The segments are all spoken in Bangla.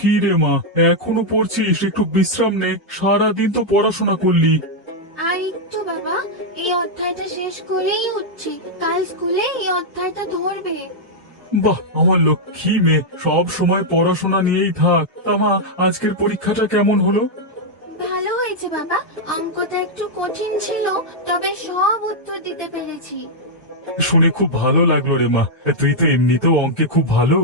কি রে মা, এখনো পড়ছিস? একটু বিশ্রাম নে, সারাদিন তো পড়াশোনা করলি। আর একটু বাবা, এই অধ্যায়টা শেষ করেই উঠছি। কাল স্কুলে এই অধ্যায়টা ধরবে। বাহ, আমার লক্ষ্মী মেয়ে, সব সময় পড়াশোনা নিয়েই থাক। তা মা, আজকের পরীক্ষাটা কেমন হলো? ভালো হয়েছে বাবা, অঙ্কটা একটু কঠিন ছিল, তবে সব উত্তর দিতে পেরেছি। শুনে খুব ভালো লাগলো রে মা। তুই তো এমনিতেও অঙ্কে খুব ভালো।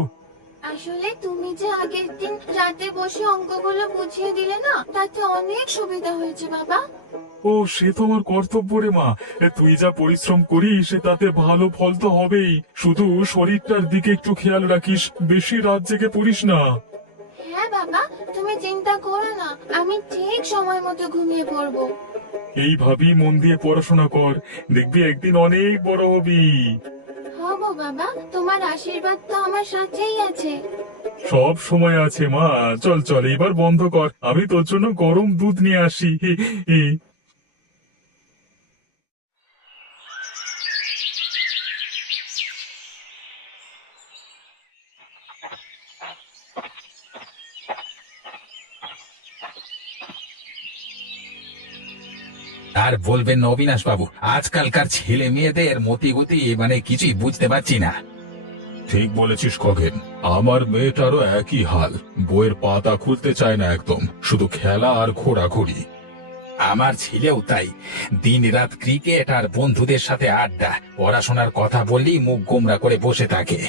আসলে তুমি যে আগের দিন রাতে বসে অঙ্কগুলো বুঝিয়ে দিলে না, তাতে অনেক সুবিধা হয়েছে বাবা। ও, সে তো আমার কর্তব্য রে মা। তুই যা পরিশ্রম করিস তাতে ভালো ফল তো হবেই। শুধু শরীরটার দিকে একটু খেয়াল রাখিস, বেশি রাত জেগে পড়িস না। হ্যাঁ বাবা, তুমি চিন্তা করো না, আমি ঠিক সময় মতো ঘুমিয়ে পড়বো। এইভাবেই মন দিয়ে পড়াশোনা কর, দেখবি একদিন অনেক বড় হবি। হব বাবা, তোমার আশীর্বাদ তো আমার সাথেই আছে। সব সময় আছে মা। চল চল, এবার বন্ধ কর, আমি তোর জন্য গরম দুধ নিয়ে আসি। আর বলবেন না অবিনাশ বাবু, আজকালকার ছেলে মেয়েদের মতিগতি কিছুই বুঝতে পারছি না। ঠিক বলেছিস খগেন, আমার মেয়েটারও একই হাল। বইয়ের পাতা খুলতে চায় না একদম, শুধু খেলা আর ঘোরাঘুরি। আমার ছেলেও তাই, দিন রাত ক্রিকেট আর বন্ধুদের সাথে আড্ডা, পড়াশোনার কথা বললেই মুখ গোমরা করে বসে থাকে।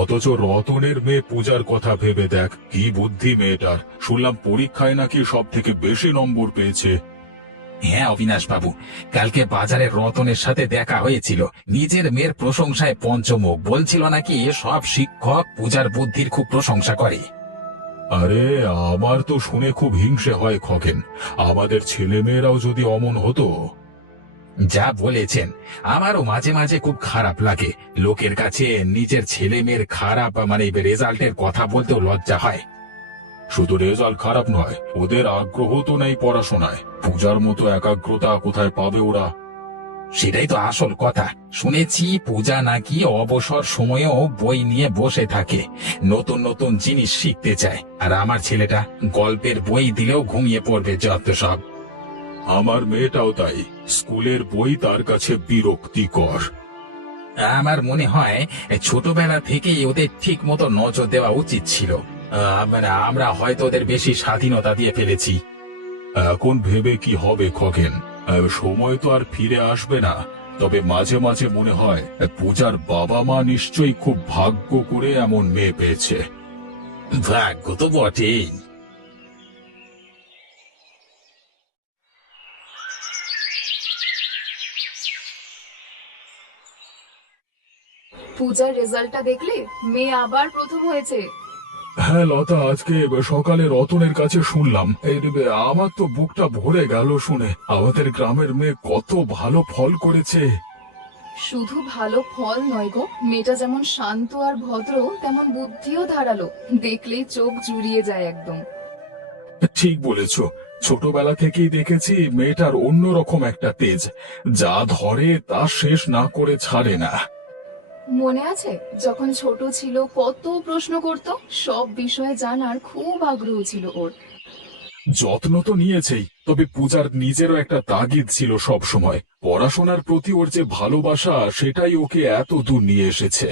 অথচ রতনের মেয়ে পূজার কথা ভেবে দেখ, কি বুদ্ধি মেয়েটার। শুনলাম পরীক্ষায় নাকি সব থেকে বেশি নম্বর পেয়েছে। হ্যাঁ অবিনাশ বাবু, কালকে বাজারে রতনের সাথে দেখা হয়েছিল। নিজের মেয়ের প্রশংসায় পঞ্চমুখ, বলছিল নাকি সব শিক্ষক পূজার বুদ্ধির খুব প্রশংসা করে। আরে, আমার তো শুনে খুব হিংসে হয় খগেন। আমাদের ছেলে মেয়েরাও যদি অমন হতো। যা বলেছেন, আমারও মাঝে মাঝে খুব খারাপ লাগে। লোকের কাছে নিজের ছেলে মেয়ের খারাপ রেজাল্টের কথা বলতেও লজ্জা হয়। শুধু রেজাল্ট খারাপ নয়, ওদের আগ্রহ তো নেই পড়াশোনায়। পূজার মতো একাগ্রতা কোথায় পাবে ওরা? সেটাই তো আসল কথা। শুনেছি পূজা নাকি অবসর সময়েও বই নিয়ে বসে থাকে, নতুন নতুন জিনিস শিখতে চায়। আর আমার ছেলেটা গল্পের বই দিলেও ঘুমিয়ে পড়বে যত সব। আমার মেয়েটাও তাই, স্কুলের বই তার কাছে বিরক্তিকর। আমার মনে হয় ছোটবেলা থেকেই ওদের ঠিক মতো নজর দেওয়া উচিত ছিল। আমরা হয়তো ওদের বেশি স্বাধীনতা দিয়ে ফেলেছি। এখন ভেবে কি হবে খগেন? সময় তো আর ফিরে আসবে না। তবে মাঝে মাঝে মনে হয় পূজার বাবা মা নিশ্চয়ই খুব ভাগ্য করে এমন মেয়ে পেয়েছে। ভাগ্য তো বটেই। পূজার রেজাল্টটা দেখলে? মেয়ে আবার প্রথম হয়েছে। হ্যাঁ লতা, আজকে সকালে রতনের কাছে শুনলাম। আমার তো বুকটা ভরে গেল শুনে। আমাদের গ্রামের মেয়ে কত ভালো ফল করেছে। শুধু ভালো ফল নয় গো, মেয়েটা যেমন শান্ত আর ভদ্র, তেমন বুদ্ধিও ধারালো। দেখলেই চোখ জুড়িয়ে যায় একদম। ঠিক বলেছ, ছোটবেলা থেকেই দেখেছি মেয়েটার অন্যরকম একটা তেজ। যা ধরে তা শেষ না করে ছাড়ে না। মনে আছে যখন ছোট ছিল কত প্রশ্ন করতো? সব বিষয়ে জানার খুব আগ্রহ ছিল ওর। যত্ন তো নিয়েছেই, তবে পূজার নিজেরও একটা তাগিদ ছিল সব সময়। পড়াশোনার প্রতি ওর যে ভালোবাসা, সেটাই ওকে এত দূর নিয়ে এসেছে।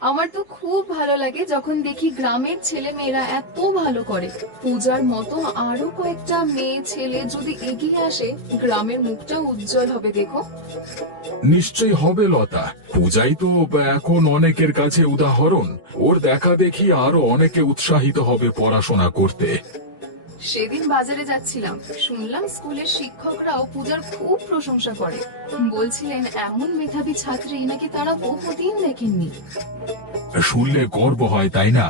আমার তো খুব ভালো লাগে যখন দেখি গ্রামের ছেলে মেয়েরা এত ভালো করে। পূজার মতো আরো কয়েকটা মেয়ে ছেলে যদি এগিয়ে আসে, গ্রামের মুখটা উজ্জ্বল হবে দেখো। নিশ্চয়ই হবে লতা। পূজাই তো এখন অনেকের কাছে উদাহরণ। ওর দেখা দেখি আরো অনেকে উৎসাহিত হবে পড়াশোনা করতে। সেদিন বাজারে যাচ্ছিলাম, শুনলাম স্কুলের শিক্ষকরাও পূজার খুব প্রশংসা করে। বলছিলেন এমন মেধাবী ছাত্রী নাকি তারা বহুদিন দেখেননি। শুনলে গর্ব হয়, তাই না?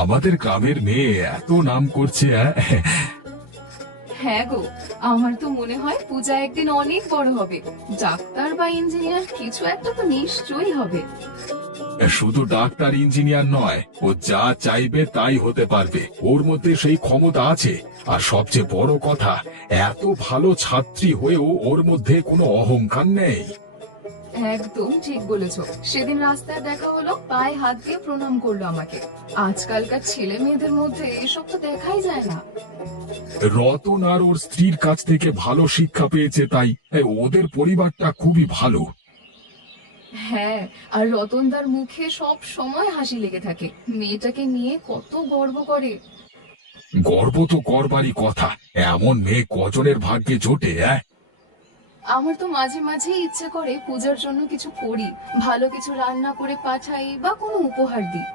আমাদের গ্রামের মেয়ে এত নাম করছে। হ্যাঁ গো, আমার তো মনে হয় পূজা একদিন অনেক বড় হবে। ডাক্তার বা ইঞ্জিনিয়ার কিছু একটা তো নিশ্চয়ই হবে। শুধু ডাক্তার ইঞ্জিনিয়ার নয়, ও যা চাইবে তাই হতে পারবে। ওর মধ্যে সেই ক্ষমতা আছে। আর সবচেয়ে বড় কথা, এত ভালো ছাত্রী হয়েও ওর মধ্যে কোনো অহংকার নেই। একদম ঠিক বলেছো। সেদিন রাস্তায় দেখা হলো, পায়ে হাত দিয়ে প্রণাম করলো আমাকে। আজকালকার ছেলে মেয়েদের মধ্যে এসব তো দেখাই যায় না। রতন আর ওর স্ত্রীর কাছ থেকে ভালো শিক্ষা পেয়েছে, তাই ওদের পরিবারটা খুবই ভালো। হ্যাঁ, আর রতনদার মুখে সব সময় হাসি লেগে থাকে। মেয়েটাকে নিয়ে কত গর্ব করে। গর্ব তো করবারই কথা, এমন মেয়ে কজনের ভাগ্যে জোটে। আমার তো মাঝে মাঝে ইচ্ছে করে পূজার জন্য কিছু করি, ভালো কিছু রান্না করে পাঠাই বা কোনো উপহার দিই।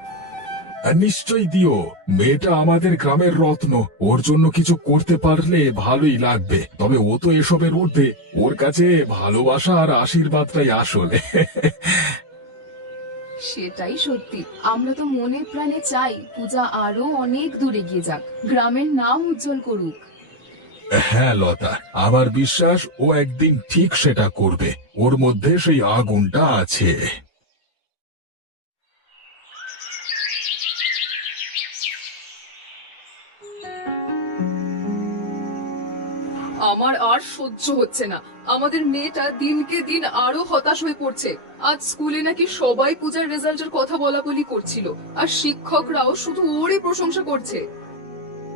নিশ্চয়ই দিও, মেয়েটা আমাদের গ্রামের রত্ন, ওর জন্য কিছু করতে পারলে ভালোই লাগবে। তবে ও তো এসবের ঊর্ধ্বে, ওর কাছে ভালোবাসা আর আশীর্বাদটাই আসলে। সেটাই সত্যি। আমরা তো মনে প্রাণে চাই পূজা আরো অনেক দূরে গিয়ে যাক, গ্রামের নাম উজ্জ্বল করুক। হ্যাঁ লতা, আমার বিশ্বাস ও একদিন ঠিক সেটা করবে। ওর মধ্যে সেই আগুনটা আছে। আমার আর সহ্য হচ্ছে না। আমাদের মেয়েটা দিনকে দিন আরো হতাশ হয়ে পড়ছে। আজ স্কুলে নাকি সবাই পূজার রেজাল্টের কথা বলা বলি করছিল, আর শিক্ষকরাও শুধু ওরই প্রশংসা করছে।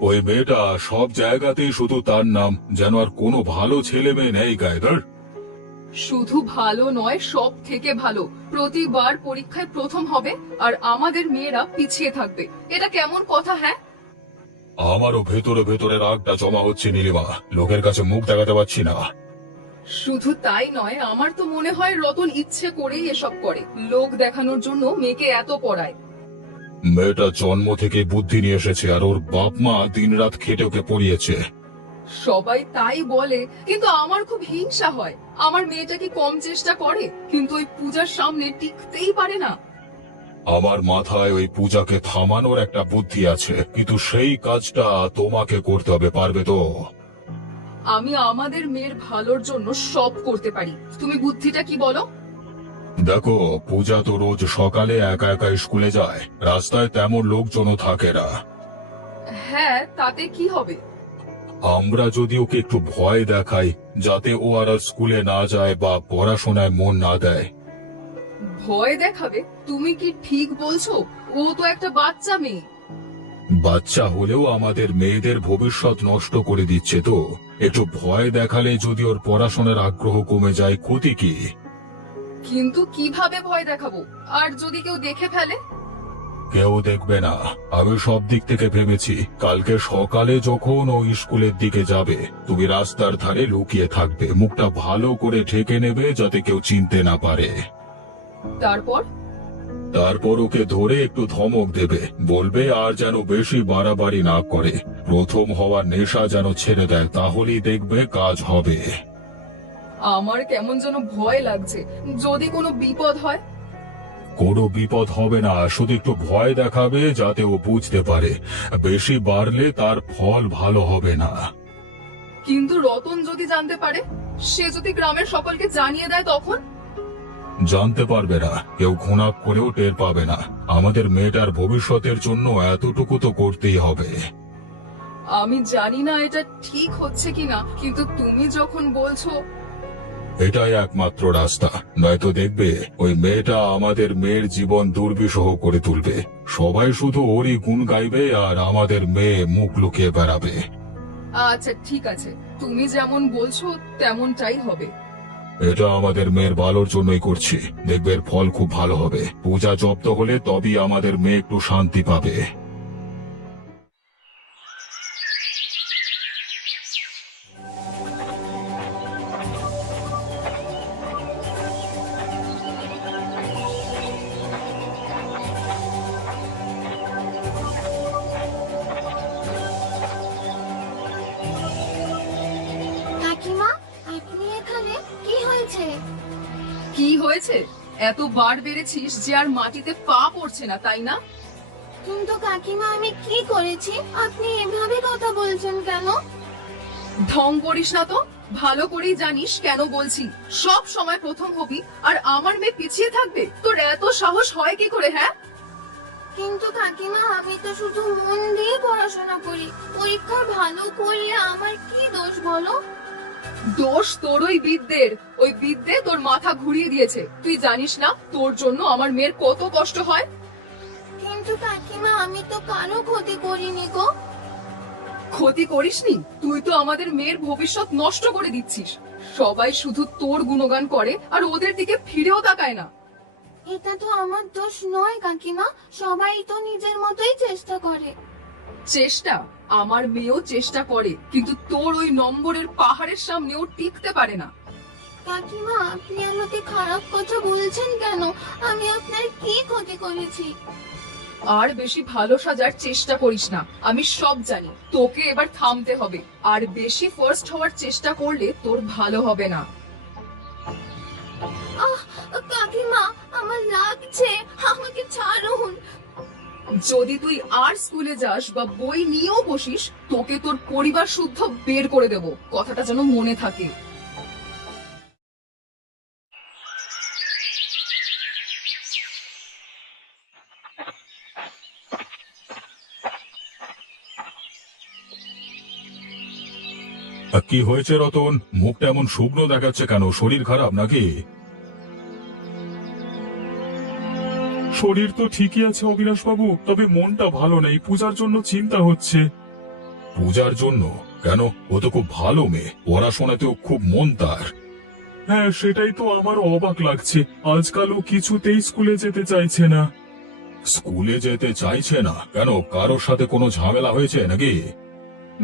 ওই মেয়েটা সব জায়গাতেই শুধু তার নাম, যেন আর কোনো ভালো ছেলে মেয়ে নেই গায়দার। শুধু ভালো নয়, সব থেকে ভালো। প্রতিবার পরীক্ষায় প্রথম হবে, আর আমাদের মেয়েরা পিছিয়ে থাকবে। এটা কেমন কথা? হ্যাঁ, আমারও ভেতরে ভেতরে রাগটা জমা হচ্ছে নীলিমা, লোকের কাছে মুখ দেখাতে পারছি না। শুধু তাই নয়, আমার তো মনে হয় রতন ইচ্ছে করেই এসব করে, লোক দেখানোর জন্য মেয়েকে এত পড়ায়। মেয়েটা জন্ম থেকে বুদ্ধি নিয়ে এসেছে, আর ওর বাপ মা দিনরাত খেটে ওকে পড়িয়েছে। সবাই তাই বলে, কিন্তু আমার খুব হিংসা হয়। আমার মেয়েটা কি কম চেষ্টা করে? কিন্তু ওই পূজার সামনে টিকতেই পারে না। আমার মাথায় ওই পূজাকে থামানোর একটা বুদ্ধি আছে, কিন্তু সেই কাজটা তোমাকে করতে হবে, পারবে তো? আমি আমাদের মেয়ের ভালোর জন্য সব করতে পারি। তুমি বুদ্ধিটা কি বলো? দেখো, পূজা তো রোজ সকালে একা একা স্কুলে যায়, রাস্তায় তেমন লোকজনও থাকে না। হ্যাঁ, তাতে কি হবে? আমরা যদি ওকে একটু ভয় দেখাই, যাতে ও আর স্কুলে না যায় বা পড়াশোনায় মন না দেয়। ভয় দেখাবে? তুমি কি ঠিক বলছো? ও তো একটা বাচ্চা মেয়ে। বাচ্চা হলেও আমাদের মেয়েদের ভবিষ্যৎ নষ্ট করে দিচ্ছে তো। একটু ভয় দেখালে যদি ওর পড়াশোনার আগ্রহ কমে যায়, ক্ষতি কি? কিন্তু কিভাবে ভয় দেখাবো? আর যদি কেউ দেখে ফেলে? কেউ দেখবে না, আমি সব দিক থেকে ভেবেছি। কালকে সকালে যখন ও স্কুলের দিকে যাবে, তুমি রাস্তার ধারে লুকিয়ে থাকবে, মুখটা ভালো করে ঢেকে নেবে যাতে কেউ চিনতে না পারে। তারপর ওকে ধরে একটু ধমক দেবে, বলবে আর যেন বেশি বাড়াবাড়ি না করে, প্রথম হওয়ার নেশা যেন ছেড়ে দেয়, তাহলেই দেখবে কাজ হবে। আমার কেমন যেন ভয় লাগছে। যদি কোনো বিপদ হয়? কোনো বিপদ হবে না, শুধু একটু ভয় দেখাবে যাতে ও বুঝতে পারে। বেশি বাড়লে তার ফল ভালো হবে না। কিন্তু রতন যদি জানতে পারে? সে যদি গ্রামের সকলকে জানিয়ে দেয় তখন? জানতে পারবে না, কেউ খুনাক করেও টের পাবে না। আমাদের মেয়েটার ভবিষ্যতের জন্য এতটুকু তো করতেই হবে। আমি জানি না এটা ঠিক হচ্ছে কিনা, কিন্তু তুমি যখন বলছো। এটাই একমাত্র রাস্তা, নয়তো দেখবে ওই মেয়েটা আমাদের মেয়ের জীবন দুর্বিষহ করে তুলবে। সবাই শুধু ওরই গুণ গাইবে, আর আমাদের মেয়ে মুখ লুকিয়ে বেড়াবে। আচ্ছা ঠিক আছে, তুমি যেমন বলছো তেমনটাই হবে। এটা আমাদের মেয়ের ভালোর জন্যই করছি, দেখবে এর ফল খুব ভালো হবে। পূজা জব্দ হলে তবেই আমাদের মেয়ে একটু শান্তি পাবে। কাকিমা, আপনি এখানে? কি হয়েছে? কি হয়েছে? এত বার বেড়েছিস যে আর মাটিতে পা পড়ছে না, তাই না? কিন্তু কাকিমা, আমি কি করেছি? আপনি এভাবে কথা বলছেন কেন? ঢং করিস না তো। ভালো করেই জানিস কেন বলছি। সব সময় প্রথম হবি, আর আমার মেয়ে পিছিয়ে থাকবে? তোর এত সাহস হয় কি করে? হ্যাঁ, কিন্তু কাকিমা, আমি তো শুধু মন দিয়ে পড়াশোনা করি। পরীক্ষায় ভালো করলে আমার কি দোষ বলো? দোষ তোর ওই বিদ্যের। ওই বিদ্যে তোর মাথা ঘুরিয়ে দিয়েছে। তুই জানিস না তোর জন্য আমার মেয়ের কত কষ্ট হয়। কিন্তু কাকিমা আমি তো কারো ক্ষতি করিনি গো। ক্ষতি করিসনি? তুই তো আমাদের মেয়ের ভবিষ্যৎ নষ্ট করে দিচ্ছিস। সবাই শুধু তোর গুণগান করে আর ওদের দিকে ফিরেও তাকায় না। এটা তো আমার দোষ নয় কাকিমা, সবাই তো নিজের মতোই চেষ্টা করে। চেষ্টা? আমার মেয়েও চেষ্টা করে, কিন্তু তোর ওই নম্বরের পাহাড়ের সামনেও টিকতে পারে না। কাকিমা আপনি আমাকে খারাপ কথা বলছেন কেন? আমি আপনার কি ক্ষতি করেছি? আর বেশি ভালো সাজার চেষ্টা করিস না। আমি সব জানি। তোকে এবার থামতে হবে। আর বেশি ফার্স্ট হওয়ার চেষ্টা করলে তোর ভালো হবে না। আহ কাকিমা আমার লাগছে, আমাকে ছাড়ুন। যদি তুই আর স্কুলে যাস বা বই নিয়েও বসিস, তোকে তোর পরিবার শুদ্ধ বের করে দেব। কথাটা যেন মনে থাকে। কি হয়েছে রতন? মুখটা এমন শুকনো দেখাচ্ছে কেন? শরীর খারাপ নাকি? শরীর তো ঠিকই আছে অবিনাশ বাবু, তবে মনটা ভালো নেই। পূজার জন্য চিন্তা হচ্ছে। পূজার জন্য? কেন? ও তো খুব ভালো মেয়ে, পড়াশোনাতেও খুব মন তার। হ্যাঁ, সেটাই তো আমারও অবাক লাগছে। আজকাল ও কিছুতেই স্কুলে যেতে চাইছে না। স্কুলে যেতে চাইছে না কেন? কারোর সাথে কোনো ঝামেলা হয়েছে নাকি?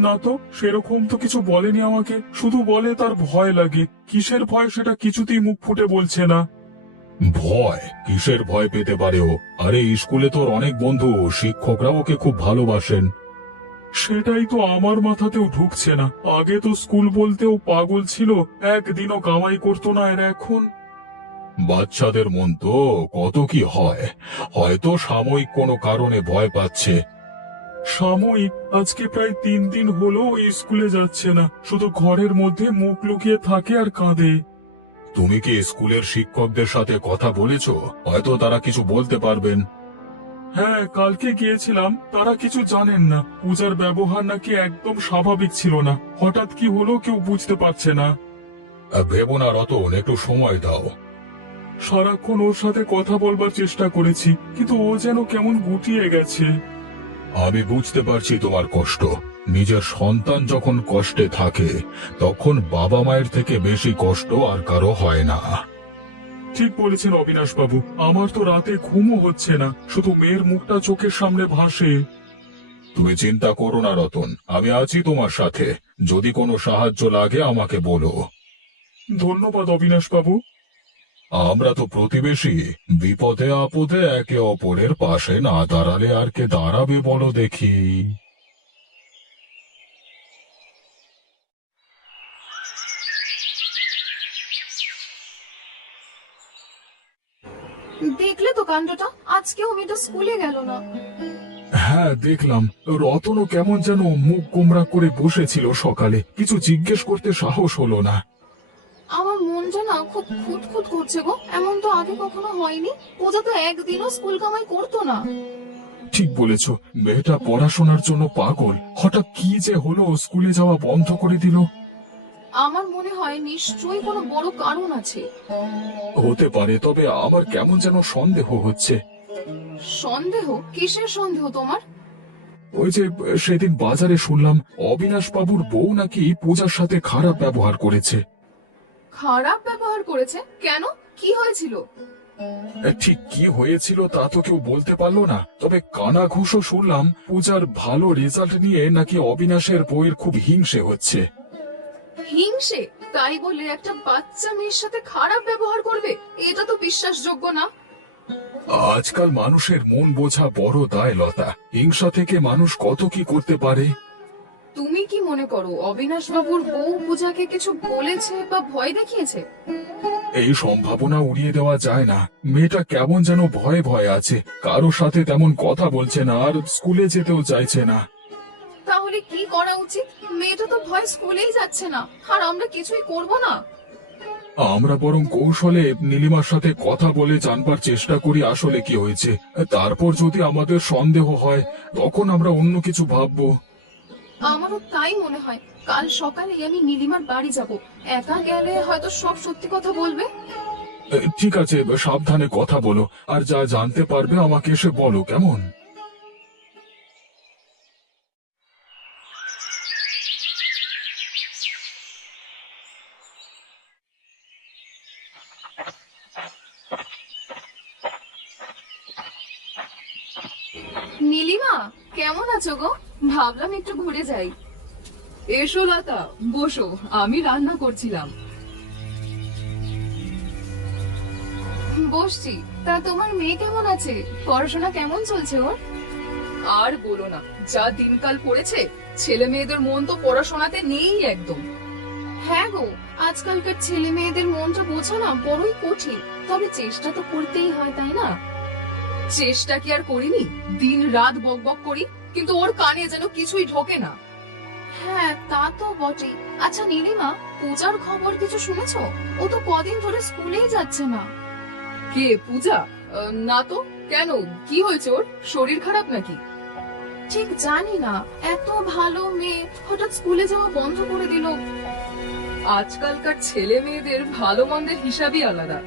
না তো, সেরকম তো কিছু বলেনি আমাকে। শুধু বলে তার ভয় লাগে। কিসের ভয় সেটা কিছুতেই মুখ ফুটে বলছে না। ভয়? কিসের ভয় পেতে পারে ও? আরে স্কুলে তোর অনেক বন্ধু, শিক্ষকরা ওকে খুব ভালোবাসেন। সেটাই তো আমার মাথাতেও ঢুকছে না। আগে তো স্কুল বলতেও পাগল ছিল, একদিনও কামাই করতো না। আর এখন বাচ্চাদের মন তো কত কি হয়। হয়তো সাময়িক কোনো কারণে ভয় পাচ্ছে। সাময়িক? আজকে প্রায় 3 দিন হলো ওই স্কুলে যাচ্ছে না, শুধু ঘরের মধ্যে মুখ লুকিয়ে থাকে আর কাঁদে। তুমি কি স্কুলের শিক্ষকদের সাথে কথা বলেছো? হয়তো তারা কিছু বলতে পারবেন। হ্যাঁ, কালকে গিয়েছিলাম। তারা কিছু জানেন না। পূজার ব্যবহার নাকি একদম স্বাভাবিক ছিল না। হঠাৎ কি হলো কেউ বুঝতে পারছে না। ভেবো না রতন, একটু সময় দাও। সারাক্ষণ ওর সাথে কথা বলবার চেষ্টা করেছি, কিন্তু ও যেন কেমন গুটিয়ে গেছে। আমি বুঝতে পারছি তোমার কষ্ট। নিজের সন্তান যখন কষ্টে থাকে তখন বাবা মায়ের থেকে বেশি কষ্ট আর কারো হয় না। ঠিক বলেছেন অবিনাশ বাবু, আমার তো রাতে ঘুমও হচ্ছে না, শুধু মেয়ের মুখটা চোখের সামনে ভাসে। তুমি চিন্তা করো না রতন, আমি আছি তোমার সাথে। যদি কোনো সাহায্য লাগে আমাকে বলো। ধন্যবাদ অবিনাশ বাবু। আমরা তো প্রতিবেশী, বিপদে আপদে একে অপরের পাশে না দাঁড়ালে আর কে দাঁড়াবে বলো দেখি। দেখলে তো কাণ্ডটা, আজকেও মেয়েটা স্কুলে গেল না। হ্যাঁ দেখলাম, রতনও কেমন যেন মুখ গোমরা করে বসেছিল সকালে। কিছু জিজ্ঞেস করতে সাহস হলো না। আমার মনটা না খুব খুঁতখুত করছে গো। এমন তো আগে কখনো হয়নি। পূজা তো একদিনও স্কুল কামাই করতো না। ঠিক বলেছ, মেয়েটা পড়াশোনার জন্য পাগল। হঠাৎ কি যে হলো, স্কুলে যাওয়া বন্ধ করে দিল। আমার মনে হয় নিশ্চয়ই কোনো বড় কারণ আছে। হতে পারে, তবে আমার কেমন যেন সন্দেহ হচ্ছে। সন্দেহ? কিসের সন্দেহ তোমার? ওই যে সেদিন বাজারে শুনলাম অবিনাশ বাবুর বউ নাকি পূজার সাথে খারাপ ব্যবহার করেছে। খারাপ ব্যবহার করেছে? কেন? কি হয়েছিল? ঠিক কি হয়েছিল তা তো কেউ বলতে পারলো না, তবে কানাঘুষো শুনলাম পূজার ভালো রেজাল্ট নিয়ে নাকি অবিনাশের বউয়ের খুব হিংসে হচ্ছে। হিংসে? তাই বলে একটা বাচ্চা মেয়ের সাথে খারাপ ব্যবহার করবে? এটা তো বিশ্বাসযোগ্য না। আজকাল মানুষের মন বোঝা বড় দায় লতা। হিংসা থেকে মানুষ কত কি করতে পারে। তুমি কি মনে করো অবিনাশ বাবুর বউ পূজাকে কিছু বলেছে বা ভয় দেখিয়েছে? এই সম্ভাবনা উড়িয়ে দেওয়া যায় না। মেয়েটা কেমন যেন ভয়ে ভয়ে আছে, কারো সাথে তেমন কথা বলছে না, আর স্কুলে যেতেও চাইছে না। তাহলে কি করা উচিত? মেয়েটা তো ভয় স্কুলেই যাচ্ছে না, আর আমরা কিছুই করব না। আমরা বরং কৌশলে নীলিমার সাথে কথা বলে জানবার চেষ্টা করি আসলে কি হয়েছে। তারপর যদি আমাদের সন্দেহ হয় তখন আমরা অন্য কিছু ভাববো। আমারও তাই মনে হয়। কাল সকালে আমি নীলিমার বাড়ি যাব। একা গেলে হয়তো সব সত্যি কথা বলবে। ঠিক আছে, সাবধানে কথা বলো, আর যা জানতে পারবে আমাকে এসে বলো, কেমন? নীলিমা, কেমন আছো গো? ভাবলাম একটু ঘুরে যাই। এসো লতা, বসো, আমি রান্না করছিলাম। বসছি। তা তোমার মেয়ে কেমন আছে? পড়াশোনা কেমন চলছে ওর? আর বলো না, যা দিনকাল পড়েছে, ছেলে মেয়েদের মন তো পড়াশোনাতে নেই একদম। হ্যাঁ গো, আজকালকার ছেলে মেয়েদের মনটা বোঝা না বড়ই কঠিন। তবে চেষ্টা তো করতেই হয়, তাই না? চেষ্টা কি আর করিনি? দিন রাত বকবক করি, কিন্তু ওর কানে যেন কিছুই ঢোকে না। হ্যাঁ, তা তো বটেই। আচ্ছা নীলিমা, পূজার খবর কিছু শুনেছো? ও তো কদিন ধরে স্কুলেই যাচ্ছে না। কে পূজা? না তো। কেন, কি হয়েছে ওর? শরীর খারাপ নাকি? ঠিক জানি না, এত ভালো মেয়ে হঠাৎ স্কুলে যাওয়া বন্ধ করে দিল। আজকালকার ছেলে মেয়েদের ভালো মন্দের হিসাবই আলাদা।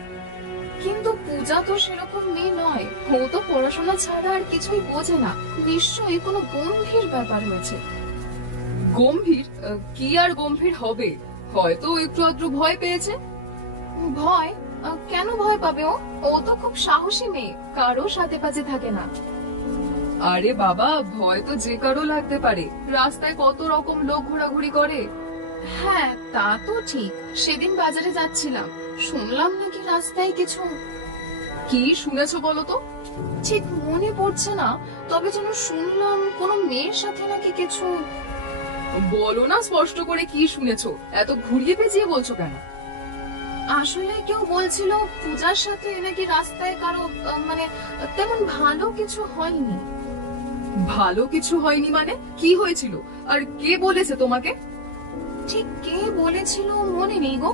কিন্তু পূজা তো সেরকম মেয়ে নয়। ও তো পড়াশোনা ছাড়া আর কিছুই বোঝে না। নিশ্চয়ই কোনো গম্ভীর ব্যাপার হয়েছে। গম্ভীর? কি আর গম্ভীর হবে? হয়তো একটু আধটু ভয় পেয়েছে। ভয়? কেন ভয় পাবে ও? ও তো খুব সাহসী মেয়ে, কারো সাথে পাশে থাকে না। আরে বাবা, ভয় তো যে কারো লাগতে পারে। রাস্তায় কত রকম লোক ঘোরাঘুরি করে। হ্যাঁ, তা তো ঠিক। সেদিন বাজারে যাচ্ছিলাম, শুনলাম নাকি রাস্তায় কিছু। কি শুনেছো বলো তো? ঠিক মনে পড়ছে না, তবে যেন শুনলাম কোনো মেয়ের সাথে নাকি কিছু। বলো না স্পষ্ট করে কি শুনেছো, এত ঘুরিয়ে পেঁচিয়ে বলছো কেন? আসলে কেউ বলছিল পূজার সাথে নাকি রাস্তায় কারো মানে তেমন ভালো কিছু হয়নি। ভালো কিছু হয়নি মানে? কি হয়েছিল আর কে বলেছে তোমাকে? ঠিক কে বলেছিল মনে নেই গো।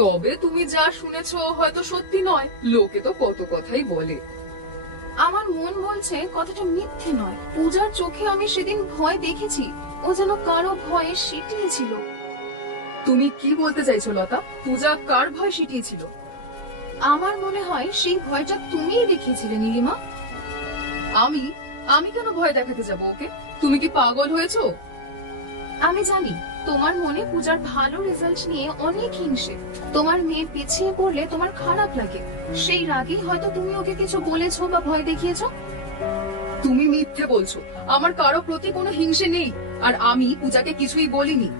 তবে তুমি যা শুনেছো হয়তো সত্যি নয়। লোকে তো কত কথাই বলে। আমার মন বলছে কথাটা মিথ্যে নয়। পূজার চোখে আমি সেদিন ভয় দেখেছি। ও যেন কারো ভয়ে সিটিয়েছিল। তুমি কি বলতে চাইছো লতা? পূজা কার ভয় সিটিয়েছিল? আমার মনে হয় সেই ভয়টা তুমিই দেখিয়েছিলে নীলিমা। আমি? আমি কেন ভয় দেখাতে যাব ওকে? তুমি কি পাগল হয়েছো? আমি জানি তোমার মনে পূজার ভালো রেজাল্ট নিয়ে অনেক হিংসে। তোমার মেয়ে পিছিয়ে পড়লে তোমার খারাপ লাগে। সেই রাগেই হয়তো তুমি ওকে কিছু বলেছো বা ভয় দেখিয়েছো। তুমি মিথ্যে বলছো। আমার কারো প্রতি কোনো হিংসে নেই, আর আমি পূজাকে কিছুই বলিনি।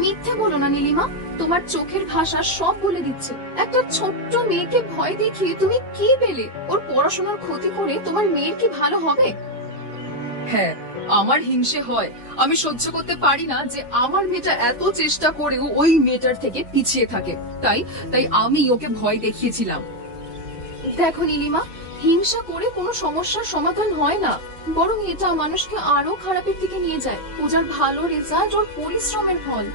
মিথ্যে বলো না নীলিমা, তোমার চোখের ভাষা সব বলে দিচ্ছে। একটা ছোট্ট মেয়েকে ভয় দেখিয়ে তুমি কি পেলে? ওর পড়াশোনার ক্ষতি করে তোমার মেয়ের কি ভালো হবে? হ্যাঁ, আমার হিংসে হয়। আমি সহ্য করতে পারি না যে আমার মেয়েটা এত চেষ্টা করেও ওই মেয়েটার থেকে পিছিয়ে থাকে। তাই তাই আমি ওকে ভয় দেখিয়েছিলাম। দেখো নীলিমা, হিংসা করে কোনো সমস্যার সমাধান হয় না, বরং এটা মানুষকে আরো খারাপের দিকে নিয়ে যায়। পূজার ভালো রেজাল্ট ওর পরিশ্রমের ফল।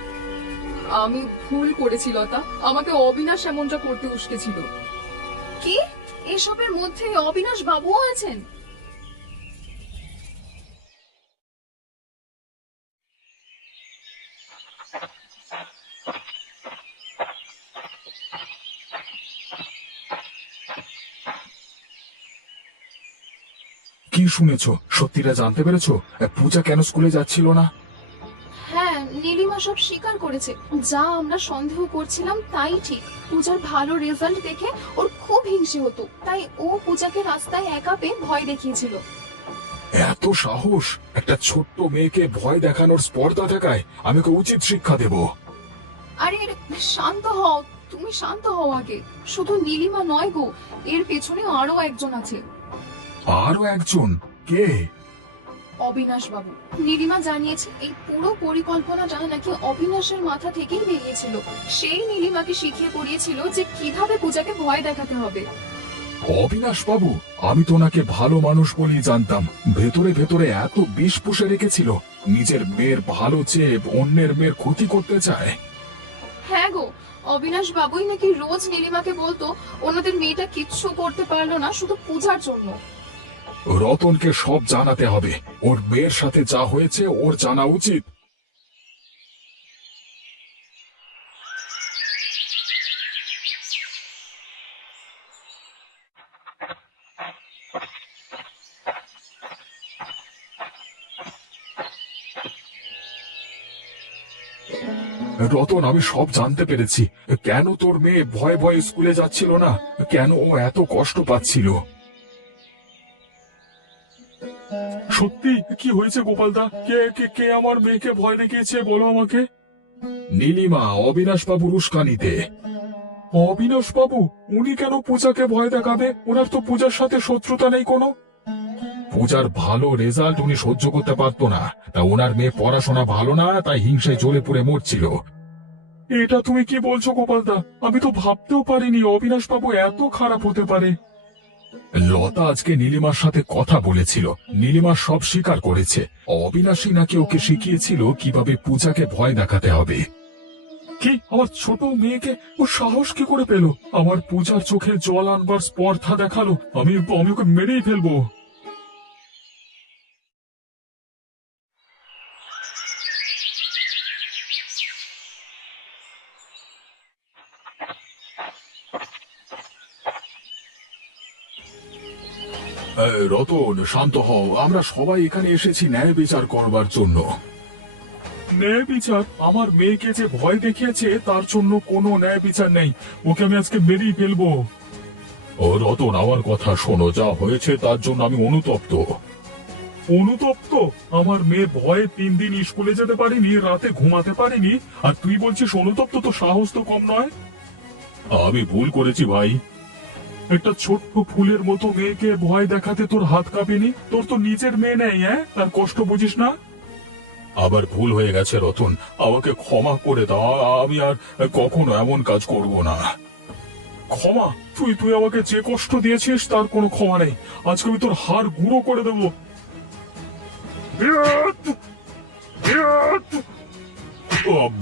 আমি ভুল করেছি লতা, আমাকে অবিনাশ এমনটা করতে উস্কেছিল। কি? এসবের মধ্যে অবিনাশ বাবুও আছেন? কি শুনেছো? সত্যিটা জানতে পেরেছো? পূজা কেন স্কুলে যাচ্ছিল না? হ্যাঁ, নীলিমা সব স্বীকার করেছে। যা আমরা সন্দেহ করছিলাম তাই ঠিক। পূজার ভালো রেজাল্ট দেখে ওর খুব হিংসে হতো, তাই ও পূজাকে রাস্তায় একা পেয়ে ভয় দেখিয়েছিল। এত সাহস! একটা ছোট্ট মেয়েকে ভয় দেখানোর স্পর্ধা দেখায়। আমি ওকে উচিত শিক্ষা দেব। আরে শান্ত হও, তুমি শান্ত হও আগে। শুধু নীলিমা নয় গো, এর পেছনে আরো একজন আছে। আরো একজন? কে? অবিনাশ বাবু। নীলিমা জানিয়েছে এই পুরো পরিকল্পনাটা নাকি অবিনাশের মাথা থেকেই বেরিয়েছিল। সেই নীলিমাকে শিখিয়ে পড়িয়েছিল যে কিভাবে পূজাকে ভয় দেখাতে হবে। অবিনাশ বাবু? আমি তো ওনাকে ভালো মানুষ বলেই জানতাম। ভেতরে ভেতরে এত বিষ পুষে রেখেছিল। নিজের মেয়ের ভালো চেয়ে অন্যের মেয়ের ক্ষতি করতে চায়। হ্যাঁ গো, অবিনাশ বাবুই নাকি রোজ নীলিমাকে বলতো ওনাদের মেয়েটা কিচ্ছু করতে পারলো না শুধু পূজার জন্য। রতনকে সব জানাতে হবে। ওর মেয়ের সাথে যা হয়েছে ওর জানা উচিত। রতন, আমি সব জানতে পেরেছি। কেন তোর মেয়ে ভয়ে ভয়ে স্কুলে যাচ্ছিল না, কেন ও এত কষ্ট পাচ্ছিল। সত্যি কি হয়েছে গোপালদা? কে কে কে আমার মেয়েকে ভয় দেখিয়েছে বলো আমাকে। নীলিমা, অবিনাশ বাবুর উস্কানিতে। অবিনাশ বাবু? উনি কেন পূজাকে ভয় দেখাবে? ওনার তো পূজার সাথে শত্রুতা নেই কোনো। পূজার ভালো রেজাল্ট উনি সহ্য করতে পারতো না, তা ওনার মেয়ে পড়াশোনা ভালো না, তাই হিংসায় জ্বলে পুড়ে মরছিল। এটা তুমি কি বলছো গোপালদা? আমি তো ভাবতেও পারিনি অবিনাশ বাবু এত খারাপ হতে পারে। লতা আজকে নীলিমার সাথে কথা বলেছিল, নীলিমা সব স্বীকার করেছে। অবিনাশী নাকি ওকে শিখিয়েছিল কিভাবে পূজাকে ভয় দেখাতে হবে। কি, আমার ছোট মেয়েকে ও সাহস কি করে পেল? আমার পূজার চোখে জল আনবার স্পর্ধা দেখালো। আমি ওকে মেরেই ফেলবো। রতন, শান্ত হও। আমরা সবাই এখানে এসেছি ন্যায় বিচার করবার জন্য। ন্যায় বিচার? আমার মেয়েকে যে ভয় দেখিয়েছে তার জন্য কোনো ন্যায় বিচার নেই। ওকে আমি আজকে মেরেই ফেলবো। ও রতন, আমার কথা শোনো। যা হয়েছে তার জন্য আমি অনুতপ্ত। অনুতপ্ত? আমার মেয়ে ভয়ে 3 দিন স্কুলে যেতে পারিনি, রাতে ঘুমাতে পারিনি, আর তুই বলছিস অনুতপ্ত? তো সাহস তো কম নয়। আমি ভুল করেছি ভাই। একটা ছোট্ট ফুলের মতো মেয়েকে ভয় দেখাতে তোর হাত কাঁপেনি? তোর তো নিজের মেয়ে নেই, তার কষ্ট বুঝিস না? আবার ভুল হয়ে গেছে রতন, আমাকে ক্ষমা করে দাও। আমি আর কখনো এমন কাজ করব না। ক্ষমা? তুই আমাকে যে কষ্ট দিয়েছিস তার কোনো ক্ষমা নেই। আজকে আমি তোর হাড় গুঁড়ো করে দেবো।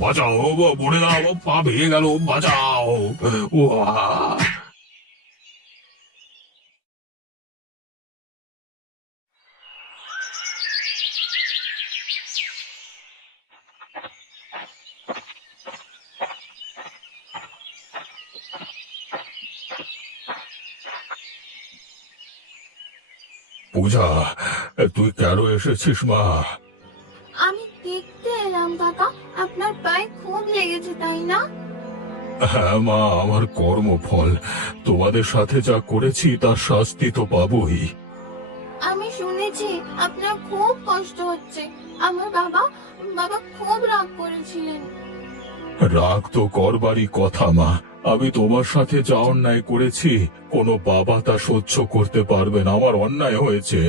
বাঁচাও, বলে দাও, পা ভেঙে গেল, বাঁচাও। ও পূজা, তুই কেন এসেছিস মা? আমি দেখতে এলাম কাকা, আপনার পায়ে খুব লেগেছে তাই না? হ্যাঁ মা, আমার কর্মফল। তোমাদের সাথে যা করেছি তার শাস্তি তো পাবই। আমি শুনেছি আপনার খুব কষ্ট হচ্ছে। আমার বাবা বাবা খুব রাগ করেছিলেন। রাগ তো করবারই কথা মা। আমি তোমার সাথে যা অন্যায় করেছি কোনো বাবা তা সহ্য করতে পারবে না। আমার অন্যায় হয়েছে।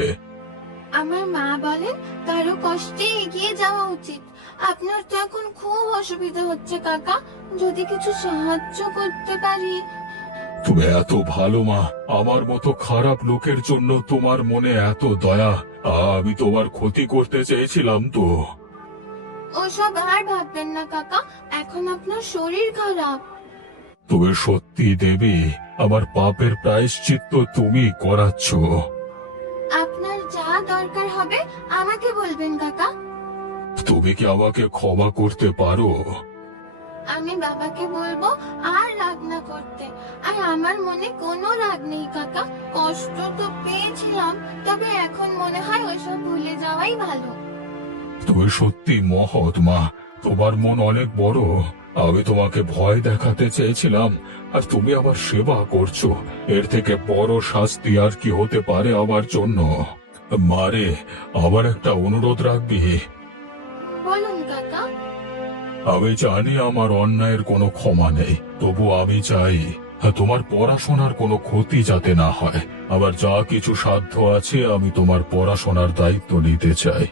আমার মা বলেন কারো কষ্টে এগিয়ে যাওয়া উচিত। আপনার তো এখন খুব অসুবিধা হচ্ছে কাকা, যদি কিছু সাহায্য করতে পারি। তুমি এত ভালো মা, আমার মতো খারাপ লোকের জন্য তোমার মনে এত দয়া। আমি তোমার ক্ষতি করতে চেয়েছিলাম তো। ওসব আর ভাববেন না কাকা, এখন আপনার শরীর খারাপ। তুমি সত্যি দেবী, আমার পাপের প্রায়শ্চিত্ত তুমি করাচ্ছ। আপনার যা দরকার হবে আমাকে বলবেন কাকা। তুমি কি আমাকে ক্ষমা করতে পারো? আমি বাবাকে বলবো আর রাগ না করতে। আর আমার মনে কোনো রাগ নেই কাকা, কষ্ট তো পেয়েছিলাম, তবে এখন মনে হয় ওইসব ভুলে যাওয়াই ভালো। তুমি সত্যি মহৎ মা, তোমার মন অনেক বড়। আমি তোমাকে ভয় দেখাতে চেয়েছিলাম, আর তুমি আবার সেবা করছো। এর থেকে বড় শাস্তি আর কি হতে পারে আমার জন্য? মারে, আবার একটা অনুরোধ রাখবি? বলুন কাকা। আমি জানি আমার অন্যায়ের কোনো ক্ষমা নেই, তবু আমি চাই তোমার পড়াশোনার কোনো ক্ষতি যাতে না হয়। আবার যা কিছু সাধ্য আছে আমি তোমার পড়াশোনার দায়িত্ব নিতে চাই।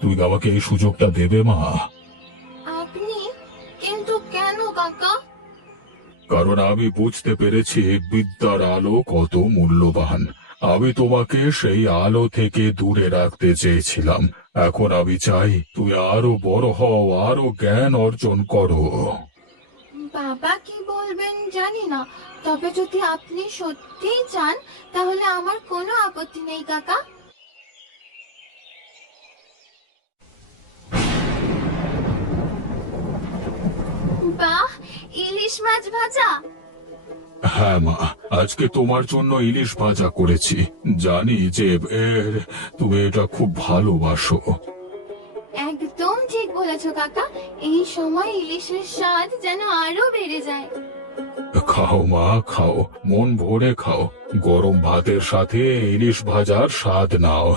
তুমি আমাকে এই সুযোগটা দেবে মা? আপনি? কিন্তু কেন কাকা? কারণ আমি বুঝতে পেরেছি বিদ্যার আলো কত মূল্যবান। আমি তোমাকে সেই আলো থেকে দূরে রাখতে চেয়েছিলাম। এখন আমি চাই তুমি আরো বড় হও, আরো জ্ঞান অর্জন করো। বাবা কি বলবেন জানি না, তবে যদি আপনি সত্যিই চান তাহলে আমার কোনো আপত্তি নেই কাকা। বাহ, ইলিশ মাছ ভাজা! হ্যাঁ মা, আজকে তোমার জন্য ইলিশ ভাজা করেছি। জানি যে তুমি এটা খুব ভালোবাসো। একদম ঠিক বলেছো কাকা, এই সময় ইলিশের স্বাদ যেন আরো বেড়ে যায়। খাও মা, খাও, মন ভরে খাও। গরম ভাতের সাথে ইলিশ ভাজার স্বাদ নাও।